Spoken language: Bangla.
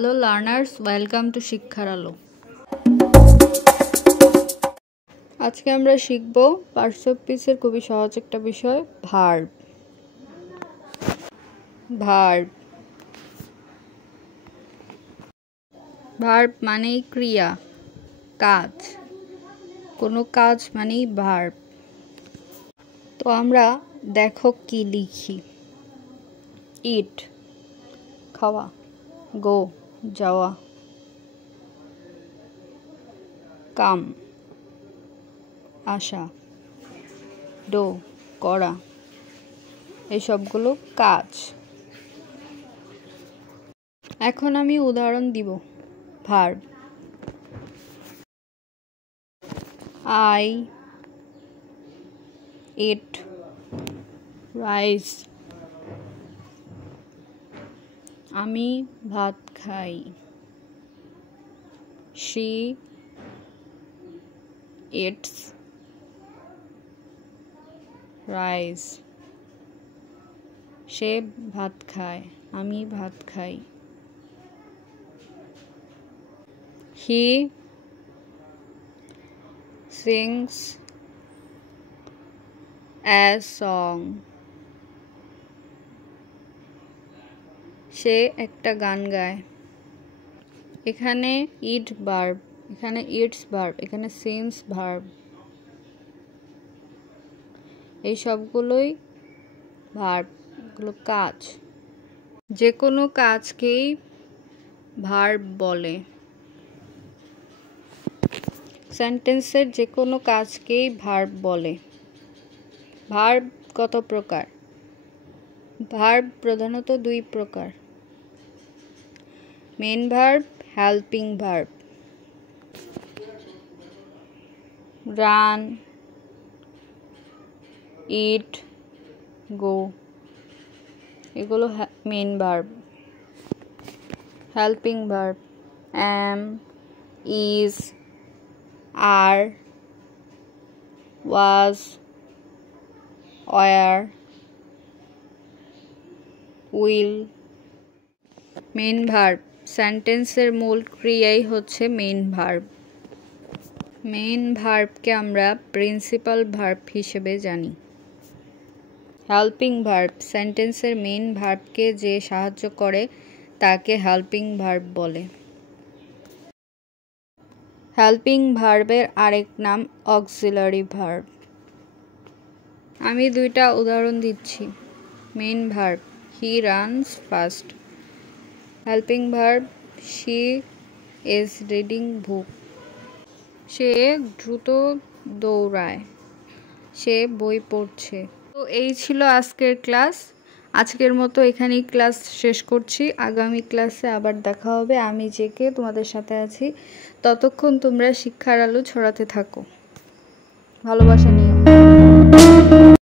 হ্যালো লার্নার্স, ওয়েলকাম টু শিক্ষার আলো। আজকে আমরা শিখব পার্টস অফ স্পিচের খুবই সহজ একটা বিষয়, ভার্ব। ভার্ব ভার্ব মানেই ক্রিয়া, কাজ। কোনো কাজ মানেই ভার্ব। তো আমরা দেখো কি লিখি। ইট খাওয়া, গো যাওয়া, কাম আসা, ডো করা, এই সবগুলো কাজ। এখন আমি উদাহরণ দিব। ভার্ব I eat rice, আমি ভাত খাই। She eats rice, সে ভাত খায়, আমি ভাত খাই। He sings a song, সে একটা গান গায়। এখানে ইট ভার্ব, এখানে ইটস ভার্ব, এখানে সিন্স ভার্ব, এই সবগুলোই ভার্ব, এগুলো কাজ। যে কোনো কাজকেই ভার্ব বলে। সেন্টেন্সের যে কোনো কাজকেই ভার্ব বলে। ভার্ব কত প্রকার? ভার্ব প্রধানত দুই প্রকার, main verb, helping verb. Run, eat, go, এগুলো main verb. Helping verb am, is, are, was, were, will। Main verb, সেন্টেন্সের মূল ক্রিয়াই হচ্ছে মেইন ভার্ব। মেইন ভার্বকে আমরা প্রিন্সিপাল ভার্ব হিসেবে জানি। হেল্পিং ভার্ব, সেন্টেন্সের মেইন ভার্বকে যে সাহায্য করে তাকে হেল্পিং ভার্ব বলে। হেল্পিং ভার্বের আরেক নাম অক্সিলারি ভার্ব। আমি দুইটা উদাহরণ দিচ্ছি। Main verb, he runs fast. Helping verb, she is reading book. সে দ্রুত দৌড়ায়, সে বই পড়ছে। তো এই ছিল আজকের ক্লাস। আজকের মতো এখানেই ক্লাস শেষ করছি। আগামী ক্লাসে আবার দেখা হবে। আমি জেকে তোমাদের সাথে আছি। ততক্ষণ তোমরা শিক্ষার আলো ছড়াতে থাকো। ভালোবাসা নিয়ে।